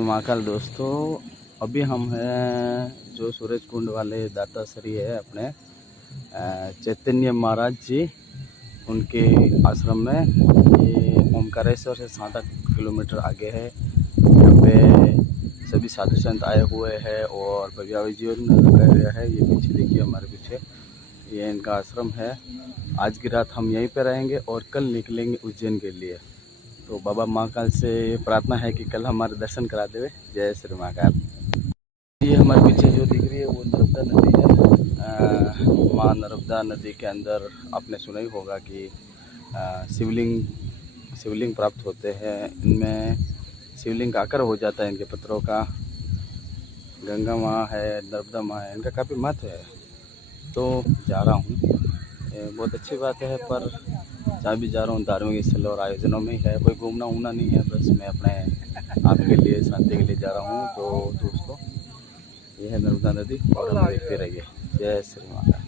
महाकाल दोस्तों, अभी हम हैं जो सूरज कुंड वाले दाताश्री है अपने चैतन्य महाराज जी, उनके आश्रम में। ये ओमकारेश्वर से 7-8 किलोमीटर आगे है। यहाँ पे सभी साधु संत आए हुए हैं और भव्य जीवन लगाए हुए हैं। ये पीछे देखिए, हमारे पीछे ये इनका आश्रम है। आज की रात हम यहीं पे रहेंगे और कल निकलेंगे उज्जैन के लिए। तो बाबा महाकाल से प्रार्थना है कि कल हमारे दर्शन करा देवे। जय श्री महाकाल। ये हमारे पीछे जो दिख रही है वो नर्मदा नदी है। माँ नर्मदा नदी के अंदर आपने सुना ही होगा कि शिवलिंग प्राप्त होते हैं। इनमें शिवलिंग का आकार हो जाता है इनके पत्थरों का। गंगा माँ है, नर्मदा माँ है, इनका काफ़ी महत्व है। तो जा रहा हूँ, बहुत अच्छी बात है। पर जहाँ भी जा रहा हूँ धार्मिक स्थल और आयोजनों में है, कोई घूमना वूमना नहीं है। बस मैं अपने आप के लिए, शांति के लिए जा रहा हूँ। तो दोस्तों, ये है नर्मदा नदी और हम देखते रहिए। जय श्री माता।